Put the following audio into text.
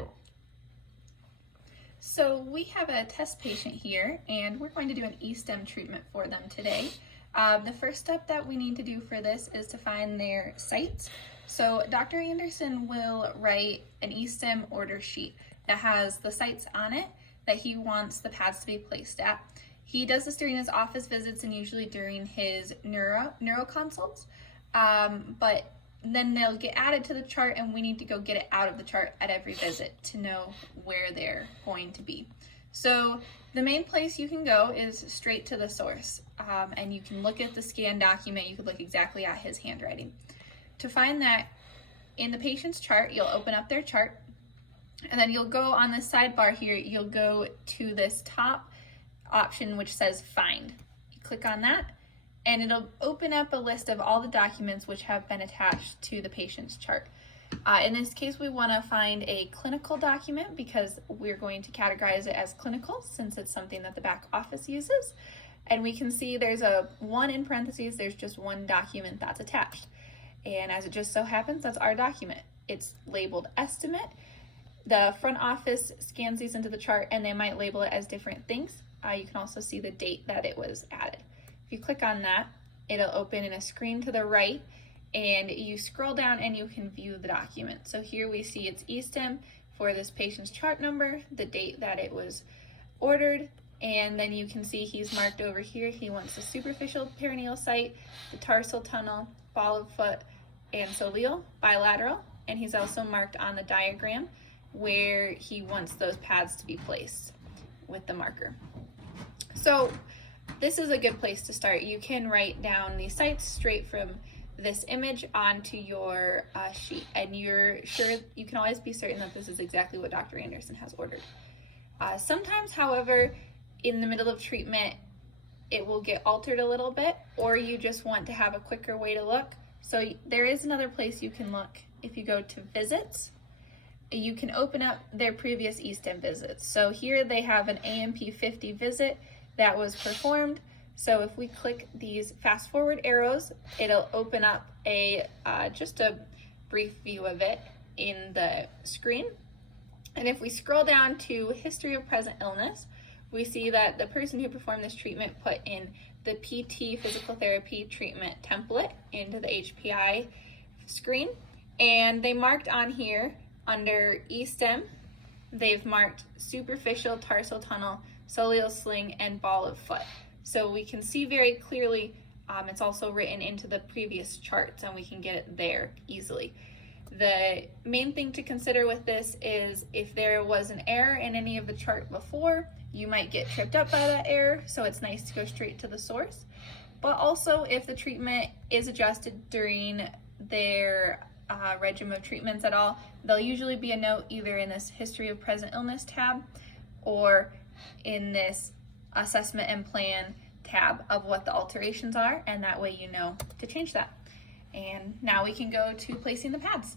go. So we have a test patient here, and we're going to do an Estim treatment for them today. The first step that we need to do for this is to find their sites. So Dr. Anderson will write an Estim order sheet that has the sites on it that he wants the pads to be placed at. He does this during his office visits and usually during his neuro consults, but then they'll get added to the chart, and we need to go get it out of the chart at every visit to know where they're going to be. So the main place you can go is straight to the source, and you can look at the scan document. You could look exactly at his handwriting. To find that in the patient's chart, you'll open up their chart, and then you'll go on the sidebar here, you'll go to this top option which says Find. You click on that, and it'll open up a list of all the documents which have been attached to the patient's chart. In this case, we want to find a clinical document because we're going to categorize it as clinical since it's something that the back office uses. And we can see there's a 1 in parentheses, there's just one document that's attached. And as it just so happens, that's our document. It's labeled Estimate. The front office scans these into the chart, and they might label it as different things. You can also see the date that it was added. If you click on that, it'll open in a screen to the right, and you scroll down and you can view the document. So here we see it's Estim for this patient's chart number, the date that it was ordered, and then you can see he's marked over here. He wants the superficial perineal site, the tarsal tunnel, ball of foot, and soleal bilateral, and he's also marked on the diagram where he wants those pads to be placed with the marker. So this is a good place to start. You can write down the sites straight from this image onto your sheet, and you can always be certain that this is exactly what Dr. Anderson has ordered. Sometimes, however, in the middle of treatment, it will get altered a little bit, or you just want to have a quicker way to look. So there is another place you can look. If you go to Visits, you can open up their previous Estim visits. So here they have an AMP 50 visit that was performed. So if we click these fast forward arrows, it'll open up just a brief view of it in the screen. And if we scroll down to History of Present Illness, we see that the person who performed this treatment put in the PT physical therapy treatment template into the HPI screen, and they marked on here under Estim, they've marked superficial tarsal tunnel, soleal sling, and ball of foot. So we can see very clearly, it's also written into the previous charts, and we can get it there easily. The main thing to consider with this is if there was an error in any of the chart before, you might get tripped up by that error, so it's nice to go straight to the source. But also if the treatment is adjusted during their regimen of treatments at all, there'll usually be a note either in this History of Present Illness tab or in this Assessment and Plan tab of what the alterations are, and that way you know to change that. And now we can go to placing the pads.